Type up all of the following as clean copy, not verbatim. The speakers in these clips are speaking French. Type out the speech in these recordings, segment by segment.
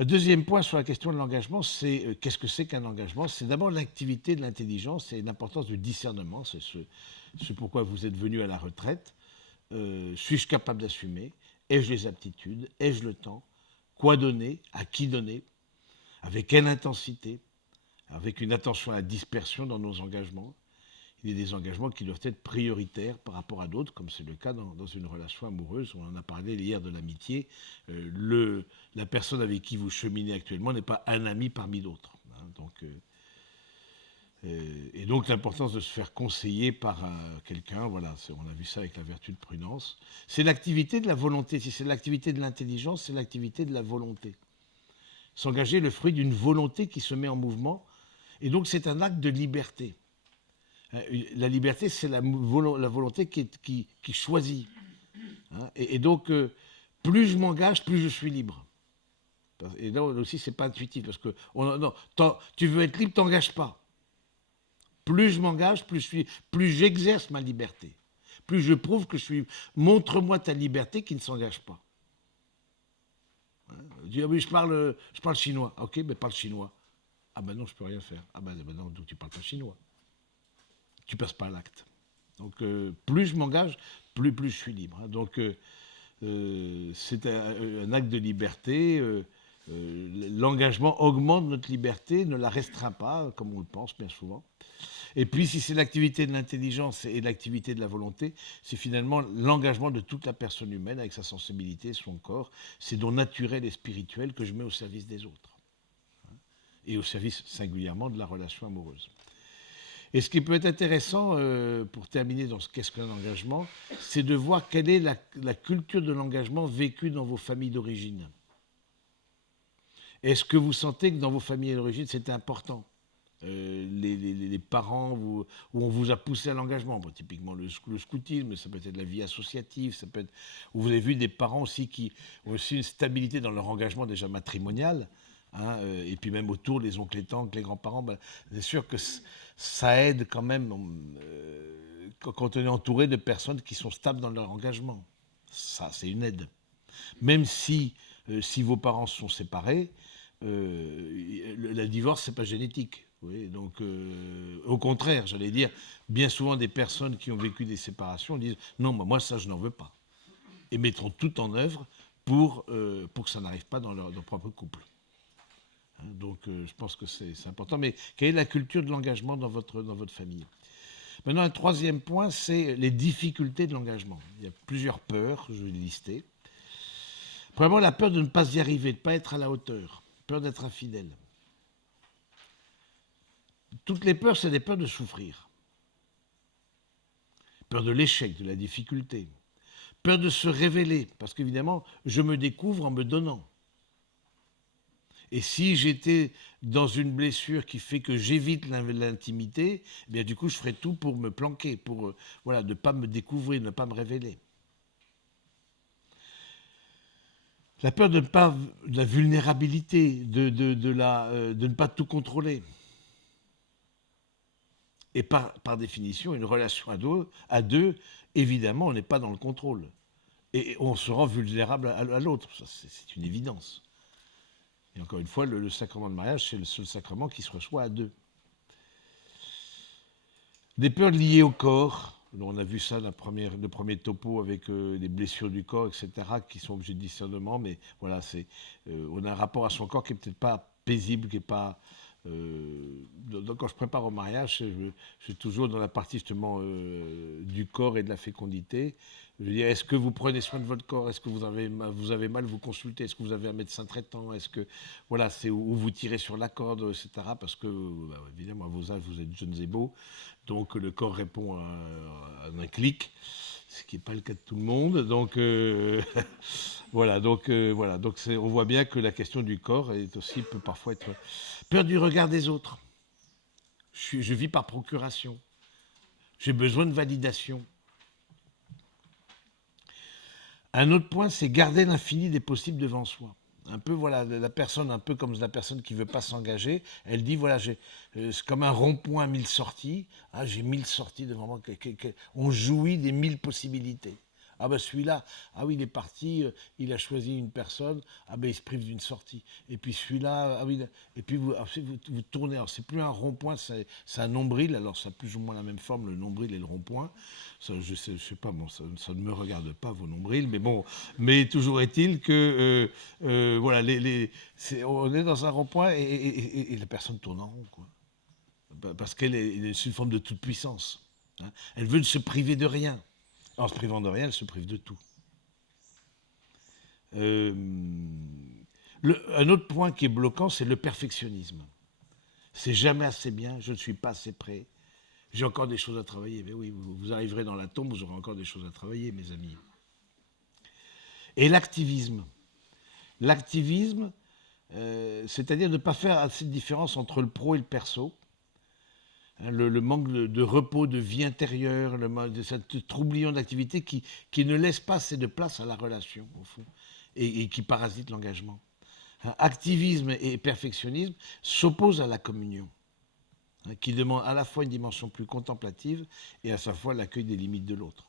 Le deuxième point sur la question de l'engagement, c'est qu'est-ce que c'est qu'un engagement? C'est d'abord l'activité de l'intelligence et l'importance du discernement. C'est ce pourquoi vous êtes venu à la retraite. Suis-je capable d'assumer? Ai-je les aptitudes? Ai-je le temps? Quoi donner? À qui donner? Avec quelle intensité? Avec une attention à la dispersion dans nos engagements. Il y a des engagements qui doivent être prioritaires par rapport à d'autres, comme c'est le cas dans une relation amoureuse. On en a parlé hier de l'amitié. La personne avec qui vous cheminez actuellement n'est pas un ami parmi d'autres. Hein. Et donc l'importance de se faire conseiller par quelqu'un, voilà, on a vu ça avec la vertu de prudence. C'est l'activité de la volonté. Si c'est l'activité de l'intelligence, c'est l'activité de la volonté. S'engager est le fruit d'une volonté qui se met en mouvement. Et donc c'est un acte de liberté. La liberté, c'est la volonté qui choisit. Hein. Et donc, plus je m'engage, plus je suis libre. Et là aussi, c'est pas intuitif, parce que non, tu veux être libre, t'engages pas. Plus je m'engage, plus j'exerce ma liberté. Plus je prouve que je suis. Montre-moi ta liberté qui ne s'engage pas. Hein. Je dis, ah oui, je parle chinois. Ok, mais parle chinois. Ah ben non, je peux rien faire. Ah ben non, donc tu parles pas chinois. Tu passes pas à l'acte. Donc plus je m'engage, plus je suis libre. Hein. Donc c'est un acte de liberté. L'engagement augmente notre liberté, ne la restreint pas, comme on le pense bien souvent. Et puis si c'est l'activité de l'intelligence et l'activité de la volonté, c'est finalement l'engagement de toute la personne humaine avec sa sensibilité, son corps, ses dons naturels et spirituels que je mets au service des autres. Hein. Et au service singulièrement de la relation amoureuse. Et ce qui peut être intéressant, pour terminer dans ce qu'est-ce qu'un engagement, c'est de voir quelle est la culture de l'engagement vécue dans vos familles d'origine. Est-ce que vous sentez que dans vos familles d'origine, c'était important? Les parents où on vous a poussé à l'engagement, bon, typiquement le scoutisme, ça peut être la vie associative, ça peut être, où vous avez vu des parents aussi qui ont aussi une stabilité dans leur engagement déjà matrimonial. Hein, et puis même autour, les oncles, les tantes, les grands-parents, ben, c'est sûr que ça aide quand même quand on est entouré de personnes qui sont stables dans leur engagement. Ça, c'est une aide. Même si vos parents sont séparés, le divorce, c'est pas génétique. Oui, donc, au contraire, j'allais dire, bien souvent des personnes qui ont vécu des séparations disent non, moi ça, je n'en veux pas. Et mettront tout en œuvre pour que ça n'arrive pas dans leur propre couple. Donc je pense que c'est important. Mais quelle est la culture de l'engagement dans votre famille? Maintenant, un troisième point, c'est les difficultés de l'engagement. Il y a plusieurs peurs, je vais les lister. Premièrement, la peur de ne pas y arriver, de ne pas être à la hauteur, peur d'être infidèle. Toutes les peurs, c'est des peurs de souffrir. Peur de l'échec, de la difficulté. Peur de se révéler, parce qu'évidemment, je me découvre en me donnant. Et si j'étais dans une blessure qui fait que j'évite l'intimité, eh bien du coup, je ferais tout pour me planquer, pour voilà, ne pas me découvrir, ne pas me révéler. La peur de la vulnérabilité, de ne pas tout contrôler. Et par définition, une relation à deux, évidemment, on n'est pas dans le contrôle. Et on se rend vulnérable à l'autre. C'est une évidence. Et encore une fois, le sacrement de mariage, c'est le seul sacrement qui se reçoit à deux. Des peurs liées au corps. On a vu ça, le premier topo avec les blessures du corps, etc., qui sont objets de discernement. Mais voilà, on a un rapport à son corps qui n'est peut-être pas paisible, qui n'est pas... donc quand je prépare au mariage, je suis toujours dans la partie justement du corps et de la fécondité. Je veux dire, est-ce que vous prenez soin de votre corps? Est-ce que vous avez mal, vous consultez? Est-ce que vous avez un médecin traitant? Est-ce que, voilà, c'est où vous tirez sur la corde, etc. Parce que, bah, évidemment, à vos âges, vous êtes jeunes et beaux. Donc, le corps répond à un clic, ce qui n'est pas le cas de tout le monde. Donc, voilà. Donc, on voit bien que la question du corps peut parfois être peur du regard des autres. Je vis par procuration. J'ai besoin de validation. Un autre point, c'est garder l'infini des possibles devant soi. Un peu, voilà, la personne, un peu comme la personne qui ne veut pas s'engager, elle dit, voilà, c'est comme un rond-point à 1000 sorties. Ah, j'ai 1000 sorties devant moi. On jouit des 1000 possibilités. Ah ben celui-là, ah oui, il est parti, il a choisi une personne, ah ben il se prive d'une sortie. Et puis celui-là, ah oui, et puis vous tournez, alors c'est plus un rond-point, c'est un nombril, alors ça a plus ou moins la même forme, le nombril et le rond-point. Ça, je sais pas, bon, ça ne me regarde pas, vos nombrils, mais bon, mais toujours est-il que, voilà, on est dans un rond-point et la personne tourne en rond, quoi. Parce qu'elle est une forme de toute-puissance. Hein. Elle veut se priver de rien. En se privant de rien, elle se prive de tout. Un autre point qui est bloquant, c'est le perfectionnisme. C'est jamais assez bien, je ne suis pas assez prêt, j'ai encore des choses à travailler. Mais oui, vous arriverez dans la tombe, vous aurez encore des choses à travailler, mes amis. Et l'activisme. L'activisme, c'est-à-dire ne pas faire assez de différence entre le pro et le perso. Le manque de repos, de vie intérieure, de cette troublion d'activité qui ne laisse pas assez de place à la relation, au fond, et qui parasite l'engagement. Activisme et perfectionnisme s'opposent à la communion, qui demande à la fois une dimension plus contemplative et à sa fois l'accueil des limites de l'autre.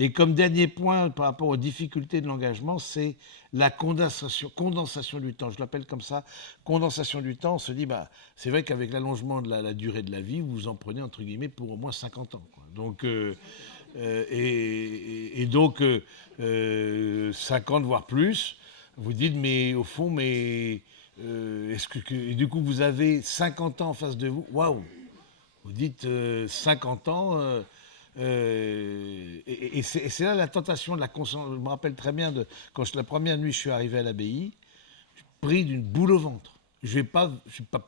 Et comme dernier point par rapport aux difficultés de l'engagement, c'est la condensation du temps. Je l'appelle comme ça, condensation du temps. On se dit, bah, c'est vrai qu'avec l'allongement de la durée de la vie, vous en prenez entre guillemets pour au moins 50 ans. Quoi. Donc, donc 50 voire plus, vous dites, mais au fond, est-ce et du coup vous avez 50 ans en face de vous, waouh! Vous dites 50 ans. Et c'est là la tentation de la conscience. Je me rappelle très bien quand la première nuit je suis arrivé à l'abbaye, pris d'une boule au ventre. Je vais pas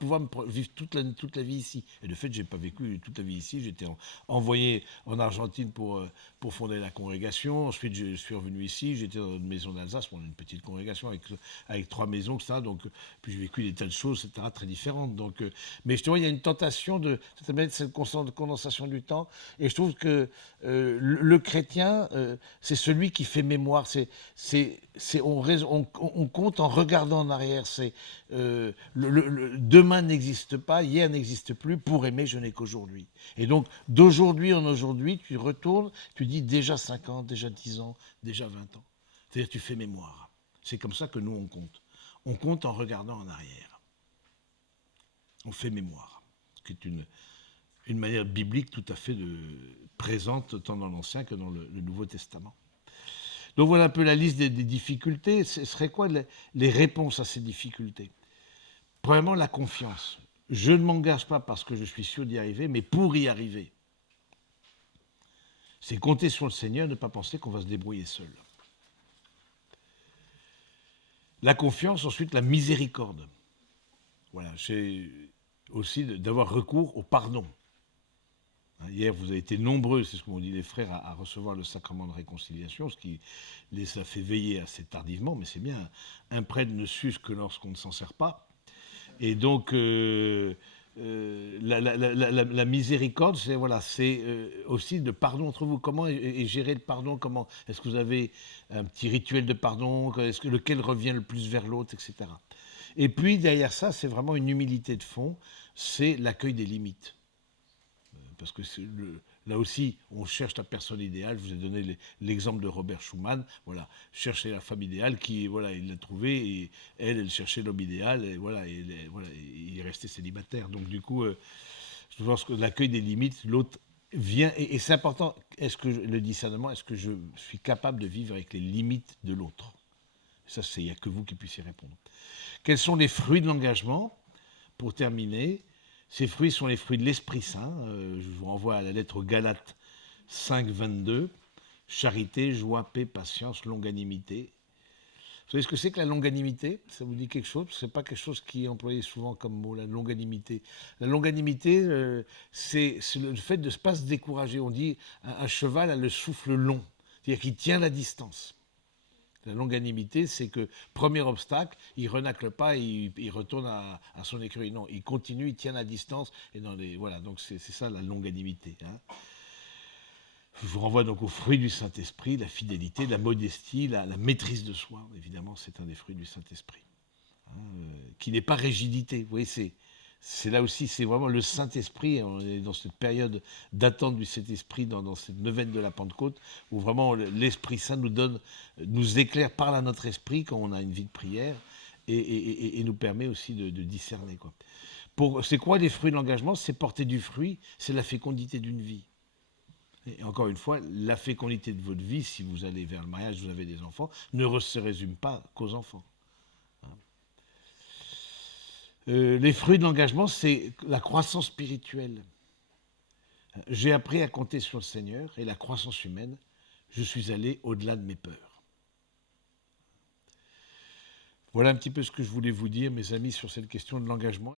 pouvoir vivre toute la vie ici. Et de fait, j'ai pas vécu toute la vie ici. J'étais envoyé en Argentine pour fonder la congrégation. Ensuite, je suis revenu ici. J'étais dans une maison d'Alsace, une petite congrégation avec 3 maisons, etc. Donc, puis j'ai vécu des tas de choses, etc., très différentes. Donc, mais justement, il y a une tentation de cette condensation du temps. Et je trouve que le chrétien, c'est celui qui fait mémoire. On compte en regardant en arrière. Demain n'existe pas, hier n'existe plus, pour aimer je n'ai qu'aujourd'hui. Et donc d'aujourd'hui en aujourd'hui, tu retournes, tu dis déjà 5 ans, déjà 10 ans, déjà 20 ans. C'est-à-dire tu fais mémoire. C'est comme ça que nous on compte. On compte en regardant en arrière. On fait mémoire, ce qui est une manière biblique tout à fait présente tant dans l'Ancien que dans le Nouveau Testament. Donc voilà un peu la liste des difficultés. Ce serait quoi les réponses à ces difficultés? Premièrement, la confiance. Je ne m'engage pas parce que je suis sûr d'y arriver, mais pour y arriver. C'est compter sur le Seigneur, ne pas penser qu'on va se débrouiller seul. La confiance, ensuite la miséricorde. Voilà, c'est aussi d'avoir recours au pardon. Hier, vous avez été nombreux, c'est ce que m'ont dit les frères, à recevoir le sacrement de réconciliation, ce qui les a fait veiller assez tardivement, mais c'est bien. Un prêtre ne s'use que lorsqu'on ne s'en sert pas. Et donc, la miséricorde, c'est aussi de pardon entre vous. Comment est géré le pardon? Est-ce que vous avez un petit rituel de pardon? Lequel revient le plus vers l'autre, etc. Et puis, derrière ça, c'est vraiment une humilité de fond, c'est l'accueil des limites. Parce que là aussi, on cherche la personne idéale. Je vous ai donné l'exemple de Robert Schuman. Voilà, chercher la femme idéale, il l'a trouvée, et elle cherchait l'homme idéal, et il est resté célibataire. Donc du coup, je pense que l'accueil des limites, l'autre vient, et c'est important, le discernement, est-ce que je suis capable de vivre avec les limites de l'autre? Ça, il n'y a que vous qui puissiez répondre. Quels sont les fruits de l'engagement? Pour terminer, ces fruits sont les fruits de l'Esprit Saint. Je vous renvoie à la lettre aux Galates 5, 22. Charité, joie, paix, patience, longanimité. Vous savez ce que c'est que la longanimité? Ça vous dit quelque chose? Ce n'est pas quelque chose qui est employé souvent comme mot, la longanimité. La longanimité, c'est le fait de ne pas se décourager. On dit un cheval a le souffle long, c'est-à-dire qu'il tient la distance. La longanimité, c'est que, premier obstacle, il ne renacle pas et il retourne à son écurie. Non, il continue, il tient la distance. Et voilà, donc c'est ça la longanimité. Hein. Je vous renvoie donc aux fruits du Saint-Esprit, la fidélité, la modestie, la maîtrise de soi. Évidemment, c'est un des fruits du Saint-Esprit. Hein, qui n'est pas rigidité. Vous voyez, c'est là aussi, c'est vraiment le Saint-Esprit. On est dans cette période d'attente du Saint-Esprit, dans cette neuvaine de la Pentecôte, où vraiment l'Esprit Saint nous éclaire, parle à notre esprit quand on a une vie de prière, et nous permet aussi de discerner, quoi. C'est quoi les fruits de l'engagement? C'est porter du fruit, c'est la fécondité d'une vie. Et encore une fois, la fécondité de votre vie, si vous allez vers le mariage, vous avez des enfants, ne se résume pas qu'aux enfants. Les fruits de l'engagement, c'est la croissance spirituelle. J'ai appris à compter sur le Seigneur et la croissance humaine. Je suis allé au-delà de mes peurs. Voilà un petit peu ce que je voulais vous dire, mes amis, sur cette question de l'engagement.